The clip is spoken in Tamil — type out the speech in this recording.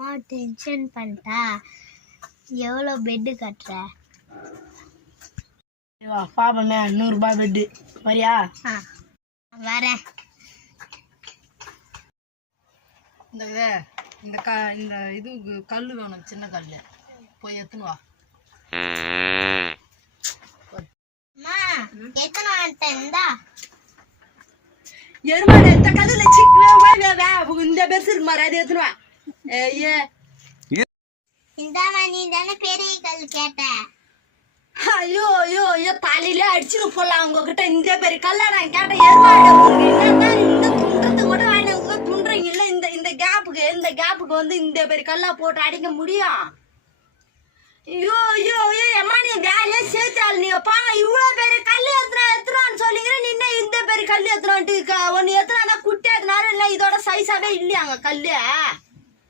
அம்மா டென்ஷன் பண்ணிட்டா. எவ்வளோ பெட்டு கட்டுற? பாப்பமே 100 ரூபாய் பெட்டு வரியா? வரேன். இந்த இது கல் வேணும், சின்ன கல். போய் எத்தனை வா. எத்தனை வாங்கிட்டா? எருமாடு இந்த கல்லுல இந்த பெருசு இருக்கு மாதிரி, அது எத்தனை வா. இந்தாமா, நீ தானே பெரிய கல் கேட்ட. ஐயோ ஐயோ ஐயோ, தலையில அடிச்சுட்டு போடலாம் உங்ககிட்ட. இந்த பெரிய கல்ல நான் கேட்டேன். எருமாடு இந்த துன்றதுக்கு கூட வாங்க துன்றீங்க இல்ல. இந்த கேப்புக்கு வந்து இந்த பெரிய கல்லா போட்டு அடிக்க முடியும்? ஐயோ ஐயோ ஐயோ, எம்மா நீ வேலையே சேர்த்தாள். நீங்க பாங்க, இவ்வளவு பெரிய கல் எத்தனான்னு சொல்லிக்கிற. நின்ன இந்த பெரிய கல் எத்தனான்ட்டு ஒன்னு எத்தனா குட்டி எத்தனாரு இல்ல. இதோட சைஸாவே இல்லையாங்க கல்லு.